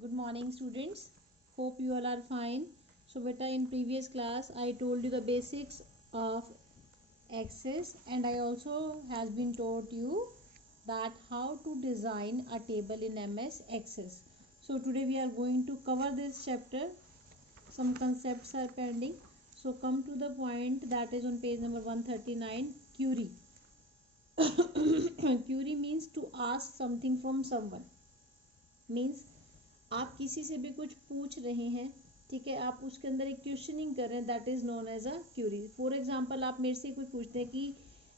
Good morning students. Hope you all are fine. So beta, in previous class I told you the basics of Access, and I also has been taught you that how to design a table in MS Access. So today we are going to cover this chapter. Some concepts are pending. So come to the point, that is on page number 139, query. Query means to ask something from someone. Means आप किसी से भी कुछ पूछ रहे हैं, ठीक है, आप उसके अंदर एक क्वेश्चनिंग कर रहे हैं, that is known as a query. For example आप मेरे से कुछ पूछते हैं कि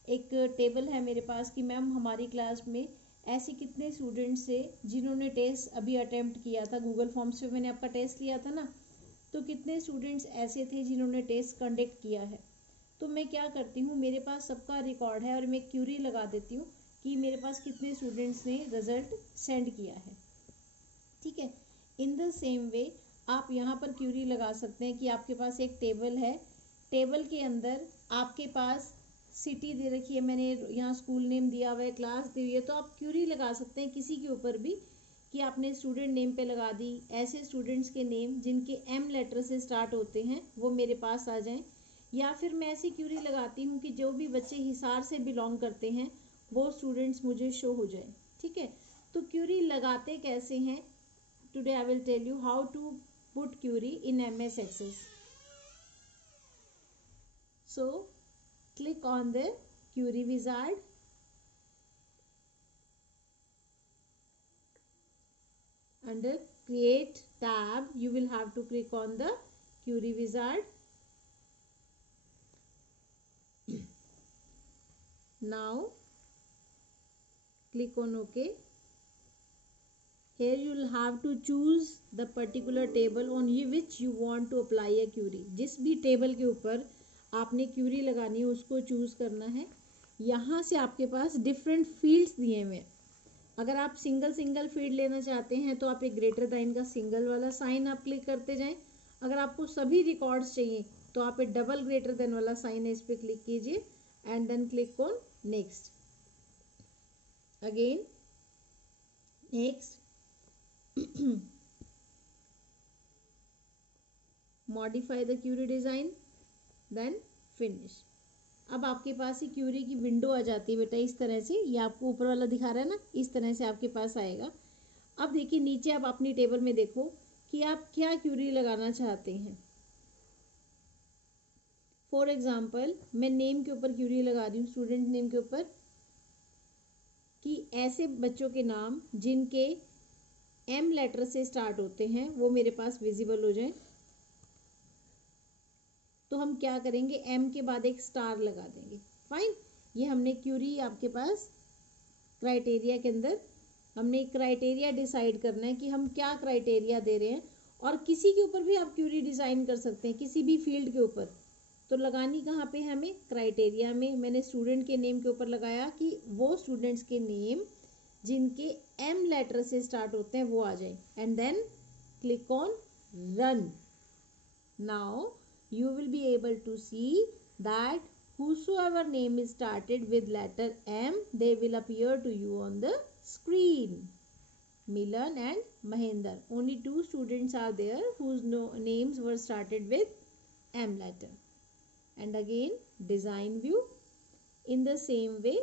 एक टेबल है मेरे पास कि मैम हमारी क्लास में ऐसे कितने स्टूडेंट्स थे जिन्होंने टेस्ट अभी अटेम्प्ट किया था, गूगल फॉर्म्स पे मैंने आपका टेस्ट लिया था ना, तो कितने स्टूडेंट्स ऐसे थे जिन्होंने टेस्ट कंडक्ट किया है. तो मैं क्या करती हूँ, मेरे पास सबका रिकॉर्ड है और मैं क्यूरी लगा देती हूँ कि मेरे पास कितने स्टूडेंट्स ने रिजल्ट सेंड किया है. ठीक है, इन द सेम वे आप यहाँ पर क्यूरी लगा सकते हैं कि आपके पास एक टेबल है, टेबल के अंदर आपके पास सिटी दे रखी है, मैंने यहाँ स्कूल नेम दिया हुआ है, क्लास दी हुई है, तो आप क्यूरी लगा सकते हैं किसी के ऊपर भी कि आपने स्टूडेंट नेम पे लगा दी, ऐसे स्टूडेंट्स के नेम जिनके एम लेटर से स्टार्ट होते हैं वो मेरे पास आ जाएं. या फिर मैं ऐसी क्यूरी लगाती हूँ कि जो भी बच्चे हिसार से बिलोंग करते हैं वो स्टूडेंट्स मुझे शो हो जाए. ठीक है, तो क्यूरी लगाते कैसे हैं, today I will tell you how to put query in MS Access. So click on the query wizard. Under create tab you will have to click on the query wizard. Now click on OK. Here you will have to choose the particular table on which you want to apply a query. जिस भी table के ऊपर आपने Curie लगानी है उसको choose करना है. यहाँ से आपके पास डिफरेंट फील्ड्स दिए हुए हैं. अगर आप सिंगल फील्ड लेना चाहते हैं तो आप एक ग्रेटर देन का सिंगल वाला साइन आप क्लिक करते जाएं. अगर आपको सभी रिकॉर्ड्स चाहिए तो आप एक डबल ग्रेटर देन वाला साइन है, इस पर क्लिक कीजिए and then click on next. Again next, modify the query design, then finish. अब आपके पास ही क्यूरी की विंडो आ जाती है बेटा इस तरह से, ये आपको ऊपर वाला दिखा रहा है ना, इस तरह से आपके पास आएगा. अब देखिए नीचे आप अपनी टेबल में देखो कि आप क्या क्यूरी लगाना चाहते हैं. फॉर एग्जाम्पल मैं नेम के ऊपर क्यूरी लगा रही हूँ, स्टूडेंट नेम के ऊपर, कि ऐसे बच्चों के नाम जिनके एम लेटर से स्टार्ट होते हैं वो मेरे पास विजिबल हो जाए. तो हम क्या करेंगे, एम के बाद एक स्टार लगा देंगे. फाइन, ये हमने क्यूरी आपके पास क्राइटेरिया के अंदर हमने क्राइटेरिया डिसाइड करना है कि हम क्या क्राइटेरिया दे रहे हैं. और किसी के ऊपर भी आप क्यूरी डिजाइन कर सकते हैं, किसी भी फील्ड के ऊपर. तो लगानी कहाँ पे है हमें, क्राइटेरिया में. मैंने स्टूडेंट के नेम के ऊपर लगाया कि वो स्टूडेंट्स के नेम जिनके एम लेटर से स्टार्ट होते हैं वो आ जाए and then click on run. Now you will be able to see that whosoever name is started with letter M, they will appear to you on the screen. Milan and Mahinder, only two students are there whose names were started with M letter. And again design view in the same way.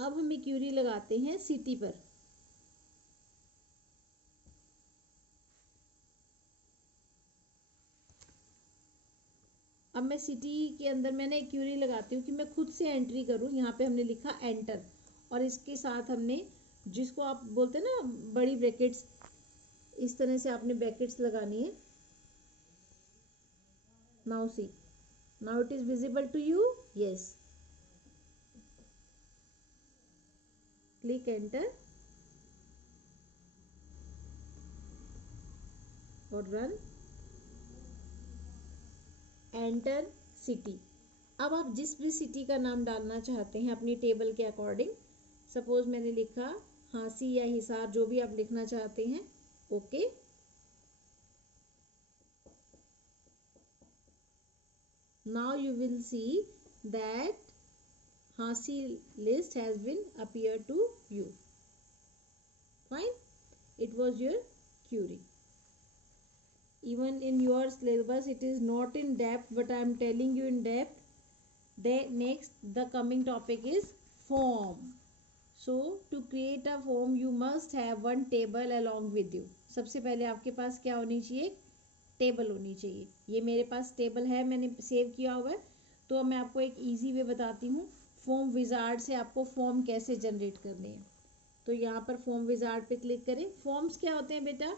अब हमें Curie लगाते हैं city पर. अब मैं city के अंदर मैंने एक क्यूरी लगाती हूँ कि मैं खुद से एंट्री करूँ. यहाँ पे हमने लिखा एंटर और इसके साथ हमने जिसको आप बोलते हैं ना बड़ी ब्रैकेट्स, इस तरह से आपने ब्रैकेट्स लगानी है. Now see, now it is visible to you. Yes, click enter और रन. Enter city. अब आप जिस भी सिटी का नाम डालना चाहते हैं अपनी टेबल के अकॉर्डिंग, सपोज मैंने लिखा हांसी या हिसार, जो भी आप लिखना चाहते हैं. Okay, now you will see that Hansi list has been appear to you. Fine, it was your query. Even in your syllabus it is not in depth, but I am telling you in depth. Next, the coming topic is form. So to create a form you must have one table along with you. सबसे पहले आपके पास क्या होनी चाहिए, table होनी चाहिए. ये मेरे पास टेबल है, मैंने सेव किया हुआ है. तो मैं आपको एक इजी वे बताती हूँ फॉर्म विजार्ड से आपको फॉर्म कैसे जनरेट करने हैं. तो यहाँ पर फॉर्म विजार्ड पे क्लिक करें. फॉर्म्स क्या होते हैं बेटा,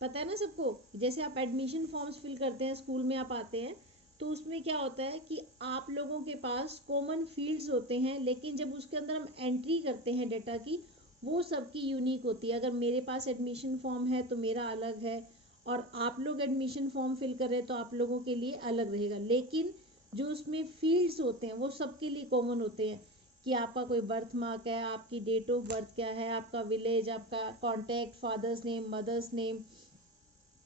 पता है ना सबको. जैसे आप एडमिशन फॉर्म्स फिल करते हैं, स्कूल में आप आते हैं, तो उसमें क्या होता है कि आप लोगों के पास कॉमन फील्ड्स होते हैं, लेकिन जब उसके अंदर हम एंट्री करते हैं डेटा की, वो सबकी यूनिक होती है. अगर मेरे पास एडमिशन फॉर्म है तो मेरा अलग है, और आप लोग एडमिशन फॉर्म फिल कर रहे हैं तो आप लोगों के लिए अलग रहेगा. लेकिन जो उसमें फील्ड्स होते हैं वो सबके लिए कॉमन होते हैं, कि आपका कोई बर्थ मार्क है, आपकी डेट ऑफ बर्थ क्या है, आपका विलेज, आपका contact, father's name, mother's name.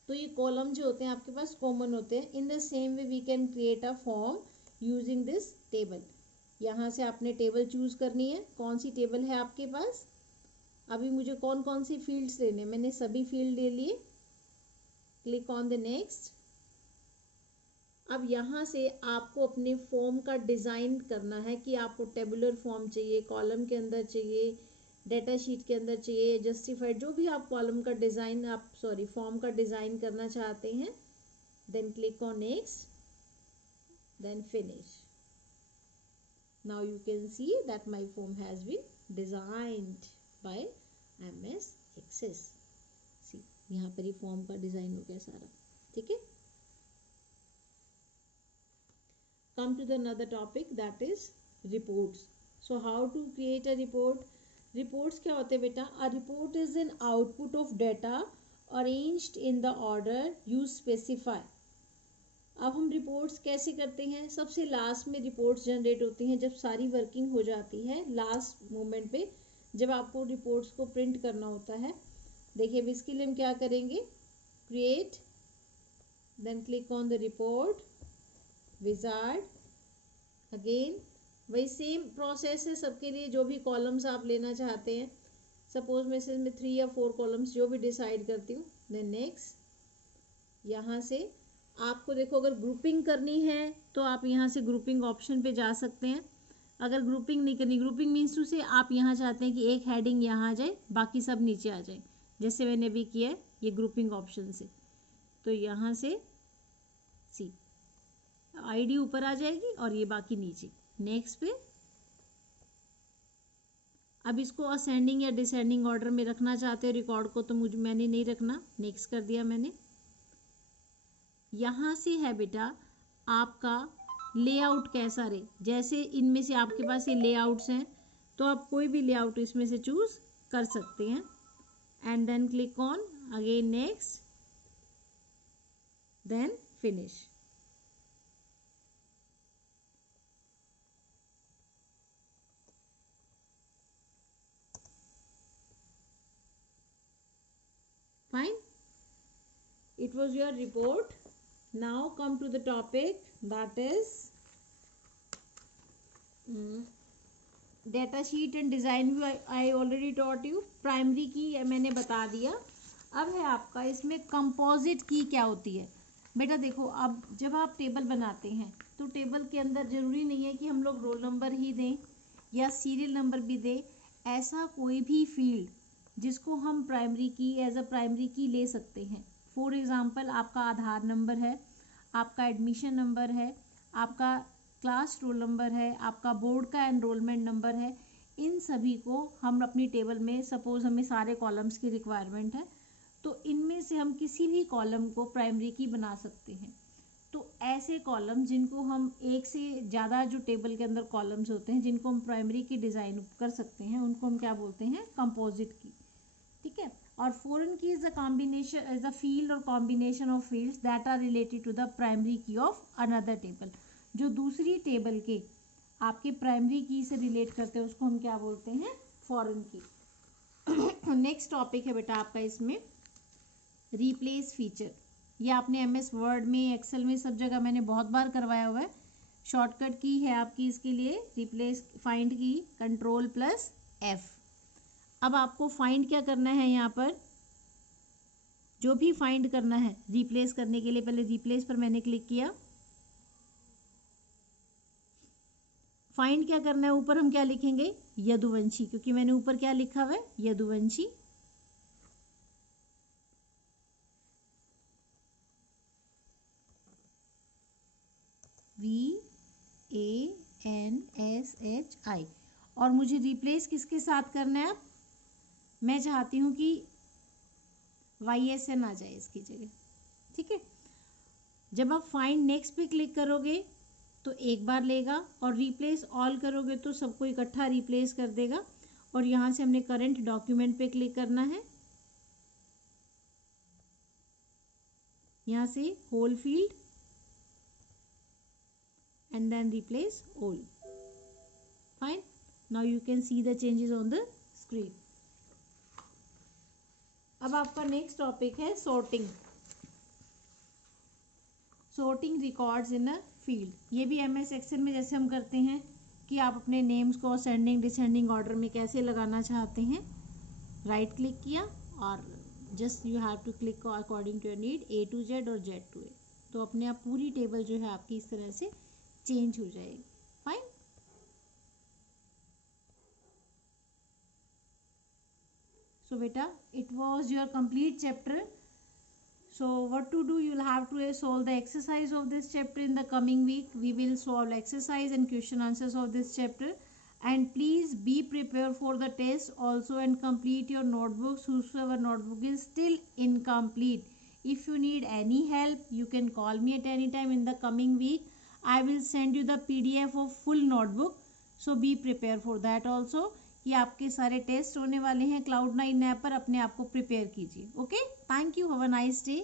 तो ये कॉलम जो होते हैं आपके पास कॉमन होते हैं. In the same way we can create a form using this table. यहाँ से आपने टेबल चूज करनी है. कौन सी टेबल है आपके पास. अभी मुझे कौन कौन सी फील्ड्स लेने, मैंने सभी फील्ड ले लिए. Click on the next. अब यहाँ से आपको अपने फॉर्म का डिज़ाइन करना है कि आपको टेबुलर फॉर्म चाहिए, कॉलम के अंदर चाहिए, डेटा शीट के अंदर चाहिए, जस्टिफाइड, जो भी आप कॉलम का डिज़ाइन फॉर्म का डिज़ाइन करना चाहते हैं. Then click on next, then finish. Now you can see that my form has been designed by MS Access. See, यहाँ पर ही फॉर्म का डिज़ाइन हो गया सारा. ठीक है. Come to the another topic, that is reports. So how to create a report. Reports क्या होते हैं बेटा. A report is an output of data arranged in the order you specify. अब हम रिपोर्ट्स कैसे करते हैं. सबसे लास्ट में रिपोर्ट्स जनरेट होती हैं जब सारी वर्किंग हो जाती है. लास्ट मोमेंट पे जब आपको रिपोर्ट्स को प्रिंट करना होता है. देखिए अब इसके लिए हम क्या करेंगे. Create, then click on the report wizard. Again वही सेम प्रोसेस है सबके लिए. जो भी कॉलम्स आप लेना चाहते हैं, सपोज मैं इसमें 3 या 4 कॉलम्स जो भी डिसाइड करती हूँ. देन नेक्स्ट, यहाँ से आपको देखो अगर ग्रुपिंग करनी है तो आप यहाँ से ग्रुपिंग ऑप्शन पे जा सकते हैं. अगर ग्रुपिंग नहीं करनी, ग्रुपिंग मीन्स टू से आप यहाँ चाहते हैं कि एक हेडिंग यहाँ आ जाए, बाकी सब नीचे आ जाए, जैसे मैंने भी किया है ये ग्रुपिंग ऑप्शन से. तो यहाँ से सी ID ऊपर आ जाएगी और ये बाकी नीचे. नेक्स्ट पे अब इसको असेंडिंग या डिसेंडिंग ऑर्डर में रखना चाहते हो रिकॉर्ड को, तो मैंने नहीं रखना. नेक्स्ट कर दिया मैंने. यहाँ से है बेटा आपका लेआउट कैसा रहे. जैसे इनमें से आपके पास ये लेआउट्स हैं, तो आप कोई भी लेआउट इसमें से चूज कर सकते हैं. And then click on again next, then finish. Fine. It was your report. Now come to the topic, that is data sheet and design view. I already taught you. Primary की मैंने बता दिया. अब है आपका इसमें कंपोजिट की क्या होती है. बेटा देखो, अब जब आप टेबल बनाते हैं तो टेबल के अंदर ज़रूरी नहीं है कि हम लोग रोल नंबर ही दें या सीरियल नंबर भी दें. ऐसा कोई भी फील्ड जिसको हम प्राइमरी की एज अ प्राइमरी की ले सकते हैं. फॉर एग्जांपल आपका आधार नंबर है, आपका एडमिशन नंबर है, आपका क्लास रोल नंबर है, आपका बोर्ड का एनरोलमेंट नंबर है. इन सभी को हम अपनी टेबल में, सपोज हमें सारे कॉलम्स की रिक्वायरमेंट है, तो इनमें से हम किसी भी कॉलम को प्राइमरी की बना सकते हैं. तो ऐसे कॉलम जिनको हम एक से ज़्यादा जो टेबल के अंदर कॉलम्स होते हैं जिनको हम प्राइमरी की डिज़ाइन कर सकते हैं, उनको हम क्या बोलते हैं, कंपोजिट की. ठीक है. और foreign key is a combination, is a field or combination of fields that are related to the primary key of another table. जो दूसरी टेबल के आपके प्राइमरी की से रिलेट करते हैं उसको हम क्या बोलते हैं, फॉरेन की. नेक्स्ट टॉपिक है बेटा आपका इसमें रिप्लेस फीचर. ये आपने MS वर्ड में, एक्सेल में, सब जगह मैंने बहुत बार करवाया हुआ है. शॉर्टकट की है आपकी इसके लिए रिप्लेस, फाइंड की Ctrl+F. अब आपको फाइंड क्या करना है, यहाँ पर जो भी फाइंड करना है रिप्लेस करने के लिए, पहले रिप्लेस पर मैंने क्लिक किया। फाइंड क्या करना है, ऊपर हम क्या लिखेंगे, यदुवंशी, क्योंकि मैंने ऊपर क्या लिखा हुआ है, यदुवंशी। VANSHI। और मुझे रिप्लेस किसके साथ करना है, अब मैं चाहती हूं कि YSN आ जाए इसकी जगह, ठीक है। जब आप फाइंड नेक्स्ट पे क्लिक करोगे तो एक बार लेगा, और रिप्लेस ऑल करोगे तो सबको इकट्ठा रिप्लेस कर देगा। और यहाँ से हमने करंट डॉक्यूमेंट पे क्लिक करना है, यहाँ से whole field and then replace all. Fine. Now you can see the changes on the screen. अब आपका नेक्स्ट टॉपिक है sorting. Sorting records in a field. ये भी MS एक्सेल में जैसे हम करते हैं कि आप अपने नेम्स को असेंडिंग डिसेंडिंग ऑर्डर में कैसे लगाना चाहते हैं। राइट क्लिक किया और just you have to click according to your need A to Z और Z to A। तो अपने आप पूरी टेबल जो है आपकी इस तरह से चेंज हो जाएगी। फाइन। सो बेटा it was your complete chapter. So what to do, you will have to solve the exercise of this chapter in the coming week. We will solve exercise and question answers of this chapter, and please be prepared for the test also and complete your notebooks whosoever notebook is still incomplete. If you need any help, you can call me at any time in the coming week. I will send you the PDF of full notebook, so be prepared for that also. कि आपके सारे test होने वाले हैं Cloud9 app पर, अपने आप को प्रिपेयर कीजिए। Okay, thank you, have a nice day.